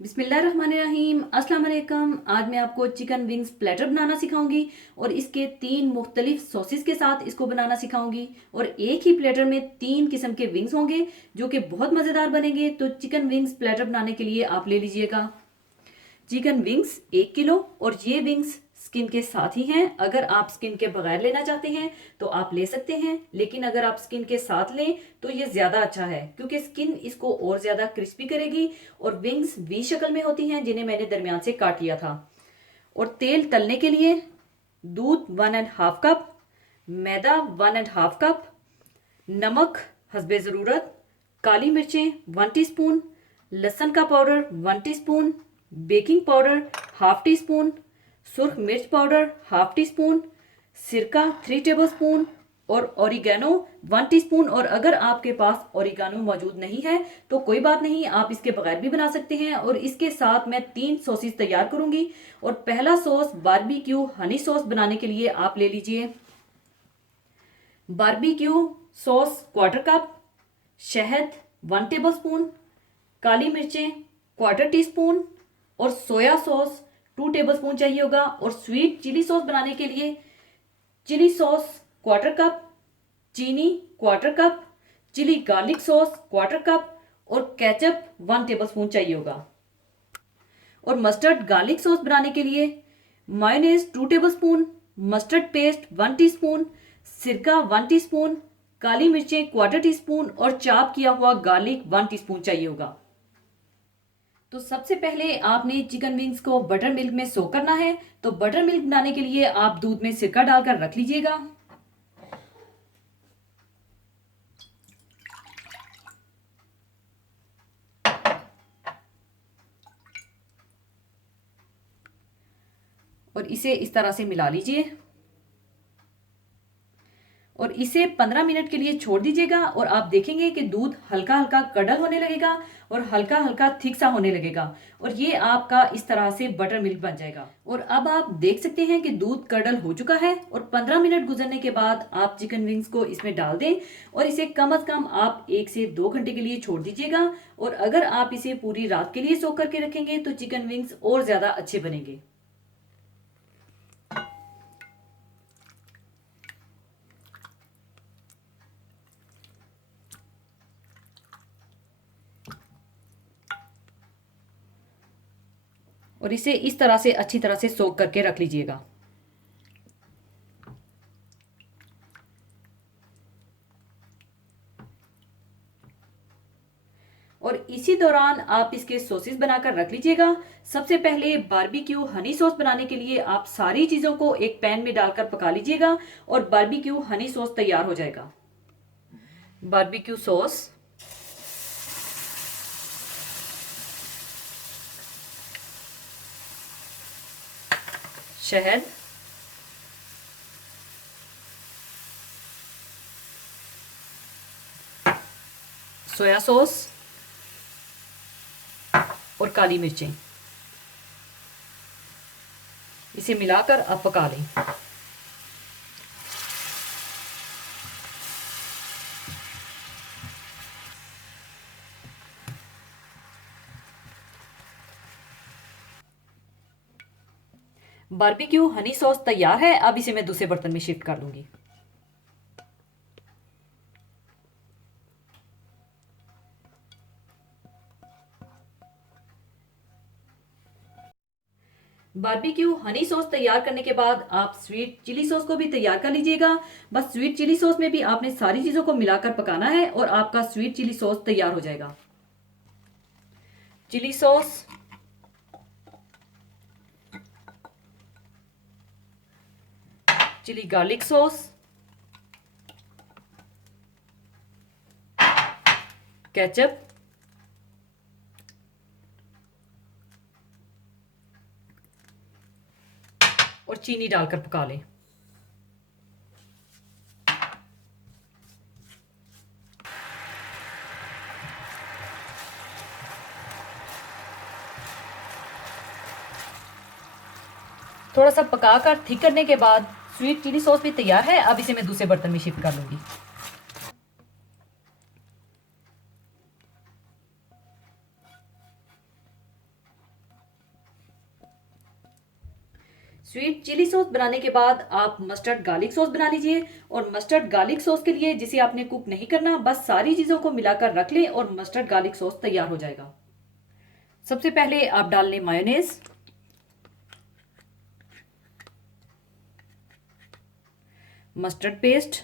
बिस्मिल्लाहिर्रहमानिर्रहीम, अस्सलाम वालेकुम। आज मैं आपको चिकन विंग्स प्लेटर बनाना सिखाऊंगी और इसके 3 मुख्तलिफ सॉसेस के साथ इसको बनाना सिखाऊंगी। और एक ही प्लेटर में 3 किस्म के विंग्स होंगे जो कि बहुत मज़ेदार बनेंगे। तो चिकन विंग्स प्लेटर बनाने के लिए आप ले लीजिएगा चिकन विंग्स 1 किलो। और ये विंग्स स्किन के साथ ही हैं। अगर आप स्किन के बगैर लेना चाहते हैं तो आप ले सकते हैं, लेकिन अगर आप स्किन के साथ लें तो ये ज़्यादा अच्छा है क्योंकि स्किन इसको और ज़्यादा क्रिस्पी करेगी। और विंग्स वी शक्ल में होती हैं जिन्हें मैंने दरमियान से काट लिया था। और तेल तलने के लिए दूध 1.5 कप, मैदा 1.5 कप, नमक हस्बे ज़रूरत, काली मिर्चें 1 टीस्पून, लहसुन का powder 1 teaspoon, baking powder 1/2 teaspoon, सुर्ख मिर्च पाउडर 1/2 टीस्पून, सिरका 3 टेबलस्पून और ओरिगेनो 1 टीस्पून। और अगर आपके पास ओरिगेनो मौजूद नहीं है तो कोई बात नहीं, आप इसके बगैर भी बना सकते हैं। और इसके साथ मैं 3 सॉसेस तैयार करूंगी। और पहला सॉस बारबेक्यू हनी सॉस बनाने के लिए आप ले लीजिए बारबेक्यू सॉस 1/4 कप, शहद 1 टेबलस्पून, काली मिर्चें 1/4 टीस्पून और सोया सॉस 2 टेबलस्पून चाहिए होगा। और स्वीट चिली सॉस बनाने के लिए चिली सॉस 1/4 कप, चीनी 1/4 cup, chilli garlic sauce 1/4 cup और केचप 1 टेबलस्पून चाहिए होगा। और मस्टर्ड गार्लिक सॉस बनाने के लिए mayonnaise 2 tablespoon, mustard paste 1 teaspoon, सिरका 1 टीस्पून, काली मिर्चें 1/4 टीस्पून और चॉप किया हुआ गार्लिक 1 टीस्पून चाहिए होगा। तो सबसे पहले आपने चिकन विंग्स को बटर मिल्क में सोक करना है। तो बटर मिल्क बनाने के लिए आप दूध में सिरका डालकर रख लीजिएगा। और इसे इस तरह से मिला लीजिए और इसे 15 मिनट के लिए छोड़ दीजिएगा। और आप देखेंगे कि दूध हल्का हल्का कडल होने लगेगा और हल्का हल्का थिक सा होने लगेगा। और ये आपका इस तरह से बटर मिल्क बन जाएगा। और अब आप देख सकते हैं कि दूध कडल हो चुका है। और 15 मिनट गुजरने के बाद आप चिकन विंग्स को इसमें डाल दें और इसे कम से कम आप 1 से 2 घंटे के लिए छोड़ दीजिएगा। और अगर आप इसे पूरी रात के लिए सोक करके रखेंगे तो चिकन विंग्स और ज़्यादा अच्छे बनेंगे। और इसे इस तरह से अच्छी तरह से सोक करके रख लीजिएगा। और इसी दौरान आप इसके सॉसेस बनाकर रख लीजिएगा। सबसे पहले बारबेक्यू हनी सॉस बनाने के लिए आप सारी चीज़ों को एक पैन में डालकर पका लीजिएगा और बारबेक्यू हनी सॉस तैयार हो जाएगा। बारबेक्यू सॉस, शहद, सोया सॉस और काली मिर्चें, इसे मिलाकर आप पका लें। बारबेक्यू हनी सॉस तैयार है। अब इसे मैं दूसरे बर्तन में शिफ्ट कर लूंगी। बारबेक्यू हनी सॉस तैयार करने के बाद आप स्वीट चिली सॉस को भी तैयार कर लीजिएगा। बस स्वीट चिली सॉस में भी आपने सारी चीज़ों को मिलाकर पकाना है और आपका स्वीट चिली सॉस तैयार हो जाएगा। Chilli sauce, chilli garlic sauce, ketchup और चीनी डालकर पका लें। थोड़ा सा पकाकर थिक करने के बाद स्वीट चिली सॉस भी तैयार है। अब इसे मैं दूसरे बर्तन में शिफ्ट कर लूंगी। स्वीट चिली सॉस बनाने के बाद आप मस्टर्ड गार्लिक सॉस बना लीजिए। और मस्टर्ड गार्लिक सॉस के लिए जिसे आपने कुक नहीं करना, बस सारी चीज़ों को मिलाकर रख लें और मस्टर्ड गार्लिक सॉस तैयार हो जाएगा। सबसे पहले आप डाल लें मायोनेज, मस्टर्ड पेस्ट,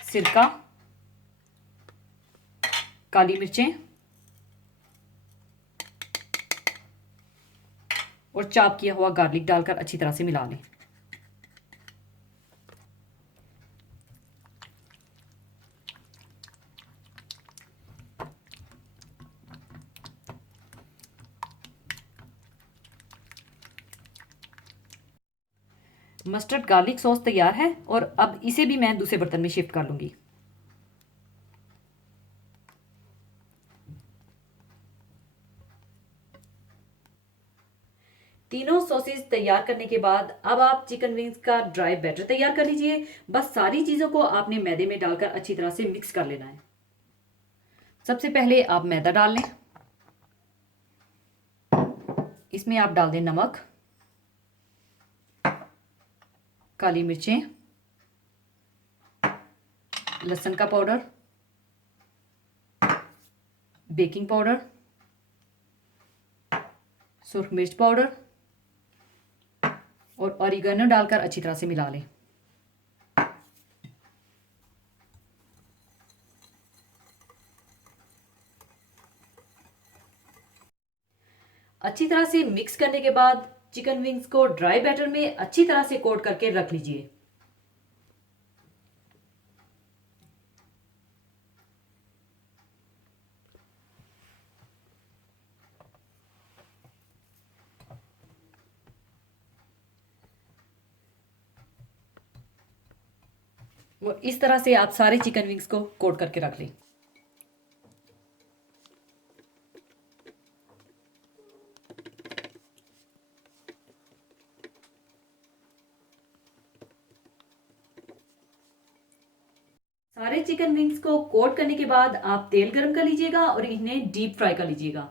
सिरका, काली मिर्चें और चॉप किया हुआ गार्लिक डालकर अच्छी तरह से मिला लें। मस्टर्ड गार्लिक सॉस तैयार है और अब इसे भी मैं दूसरे बर्तन में शिफ्ट कर लूंगी। तीनों सॉसेस तैयार करने के बाद अब आप चिकन विंग्स का ड्राई बैटर तैयार कर लीजिए। बस सारी चीज़ों को आपने मैदे में डालकर अच्छी तरह से मिक्स कर लेना है। सबसे पहले आप मैदा डाल लें, इसमें आप डाल दें नमक, काली मिर्चें, लहसुन का पाउडर, बेकिंग पाउडर, सुर्ख मिर्च पाउडर और ऑरिगेनो डालकर अच्छी तरह से मिला लें। अच्छी तरह से मिक्स करने के बाद चिकन विंग्स को ड्राई बैटर में अच्छी तरह से कोट करके रख लीजिए। और इस तरह से आप सारे चिकन विंग्स को कोट करके रख लें। सारे चिकन विंग्स को कोट करने के बाद आप तेल गरम कर लीजिएगा और इन्हें डीप फ्राई कर लीजिएगा।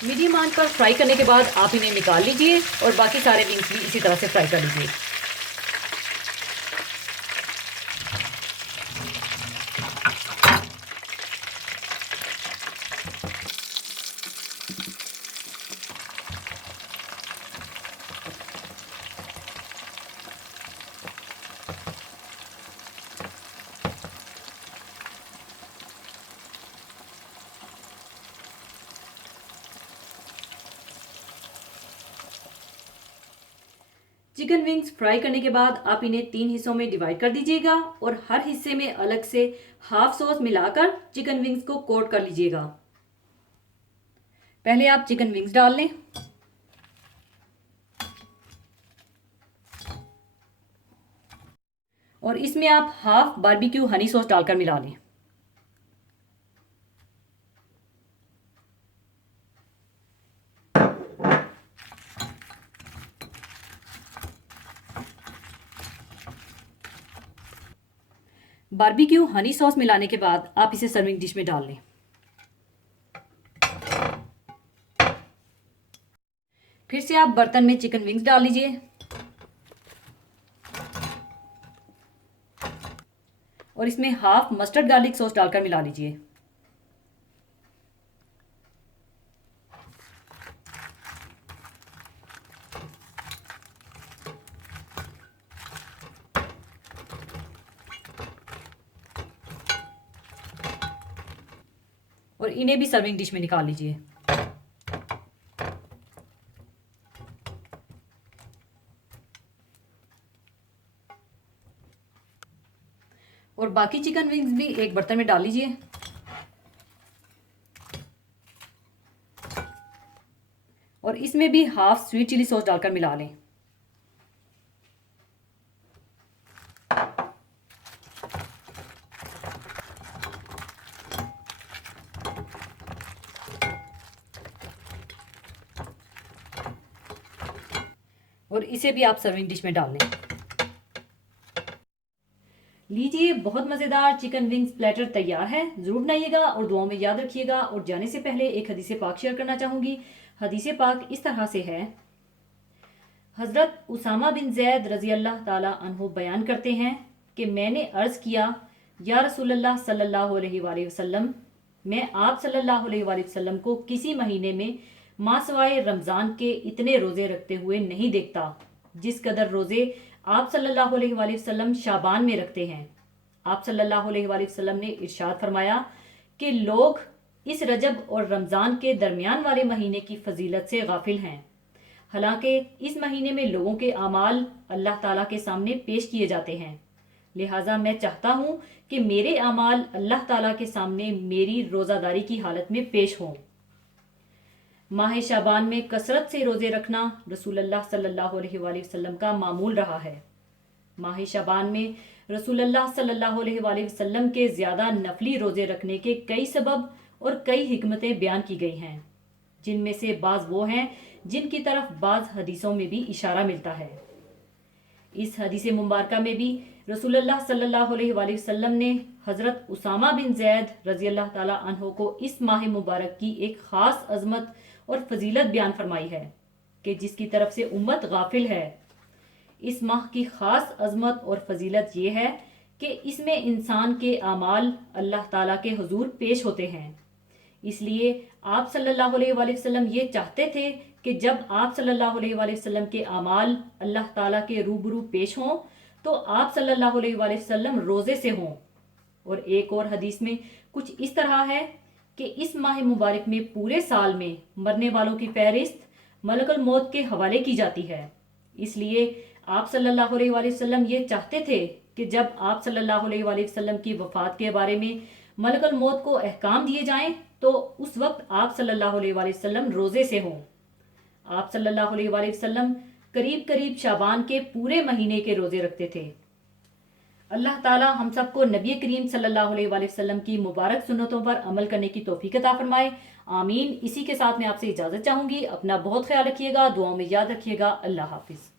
मीडियम आंच पर फ्राई करने के बाद आप इन्हें निकाल लीजिए और बाकी सारे विंग्स भी इसी तरह से फ्राई कर लीजिए। चिकन विंग्स फ्राई करने के बाद आप इन्हें 3 हिस्सों में डिवाइड कर दीजिएगा और हर हिस्से में अलग से हाफ सॉस मिलाकर चिकन विंग्स को कोट कर लीजिएगा। पहले आप चिकन विंग्स डाल लें, और इसमें आप हाफ बारबेक्यू हनी सॉस डालकर मिला लें। बारबेक्यू हनी सॉस मिलाने के बाद आप इसे सर्विंग डिश में डाल लें। फिर से आप बर्तन में चिकन विंग्स डाल लीजिए और इसमें हाफ मस्टर्ड गार्लिक सॉस डालकर मिला लीजिए। और इन्हें भी सर्विंग डिश में निकाल लीजिए। और बाकी चिकन विंग्स भी एक बर्तन में डाल लीजिए। और इसमें भी हाफ स्वीट चिली सॉस डालकर मिला लें। और इसे भी आप सर्विंग डिश में डाल लें। लीजिए, बहुत मज़ेदार चिकन विंग्स प्लेटर तैयार है। ज़रूर बनाइएगा और दुआओं में याद रखिएगा। और जाने से पहले एक हदीस पाक शेयर करना चाहूँगी। हदीस पाक इस तरह से है, हज़रत उसामा बिन जैद रज़ी अल्लाह ताला अन्हु बयान करते हैं कि मैंने अर्ज़ किया, या रसूलल्लाह सल्लल्लाहु अलैहि वसल्लम, मैं आप सल्लल्लाहु अलैहि वसल्लम को किसी महीने में मासवाए रमज़ान के इतने रोज़े रखते हुए नहीं देखता जिस कदर रोज़े आप सल्लल्लाहु अलैहि वसल्लम शाबान में रखते हैं। आप सल्लल्लाहु अलैहि वसल्लम ने इरशाद फरमाया कि लोग इस रजब और रमज़ान के दरमियान वाले महीने की फजीलत से गाफिल हैं। हालांकि इस महीने में लोगों के अमाल अल्लाह ताला के सामने पेश किए जाते हैं, लिहाजा मैं चाहता हूँ कि मेरे अमाल अल्लाह ताला के सामने मेरी रोज़ादारी की हालत में पेश हों। माह शाबान में कसरत से रोज़े रखना रसूलुल्लाह सल्लल्लाहु अलैहि वसल्लम का मामूल रहा है। माह शाबान में रसूलुल्लाह सल्लल्लाहु अलैहि वसल्लम के ज़्यादा नफली रोज़े रखने के कई सबब और कई हिकमतें बयान की गई हैं, जिनमें से बाज़ वो हैं जिनकी तरफ बाज़ हदीसों में भी इशारा मिलता है। इस हदीस मुबारका में भी रसूलुल्लाह सल्लल्लाहु अलैहि वसल्लम ने हज़रत उसामा बिन जैद रज़ी अल्लाह ताला अन्हो को इस माह मुबारक की एक ख़ास अज़मत और फजीलत बयान फरमाई है कि जिसकी तरफ से उम्मत गाफिल है। इस माह की ख़ास अज़मत और फजीलत ये है कि इसमें इंसान के आमाल अल्लाह ताला के हुजूर पेश होते हैं। इसलिए आप सल्लल्लाहु अलैहि वसल्लम ये चाहते थे कि जब आप सल्लल्लाहु अलैहि वसल्लम के आमाल अल्लाह ताला के रूबरू पेश हों तो आप सल्लल्लाहु अलैहि वसल्लम रोज़े से हों। और एक और हदीस में कुछ इस तरह है कि इस माह मुबारक में पूरे साल में मरने वालों की फहरिस्त मलकुल मौत के हवाले की जाती है। इसलिए आप सल्लल्लाहु अलैहि वसल्लम ये चाहते थे कि जब आप सल्लल्लाहु अलैहि वसल्लम की वफ़ात के बारे में मलकुल मौत को अहकाम दिए जाएं तो उस वक्त आप सल्लल्लाहु अलैहि वसल्लम रोज़े से हों। आप सल्लल्लाहु अलैहि वसल्लम करीब करीब शाबान के पूरे महीने के रोज़े रखते थे। अल्लाह ताला हम सबको नबी करीम सल्लल्लाहु अलैहि वसल्लम की मुबारक सुन्नतों पर अमल करने की तौफीक अता फरमाए। आमीन। इसी के साथ मैं आपसे इजाज़त चाहूँगी। अपना बहुत ख्याल रखिएगा, दुआओं में याद रखिएगा। अल्लाह हाफिज़।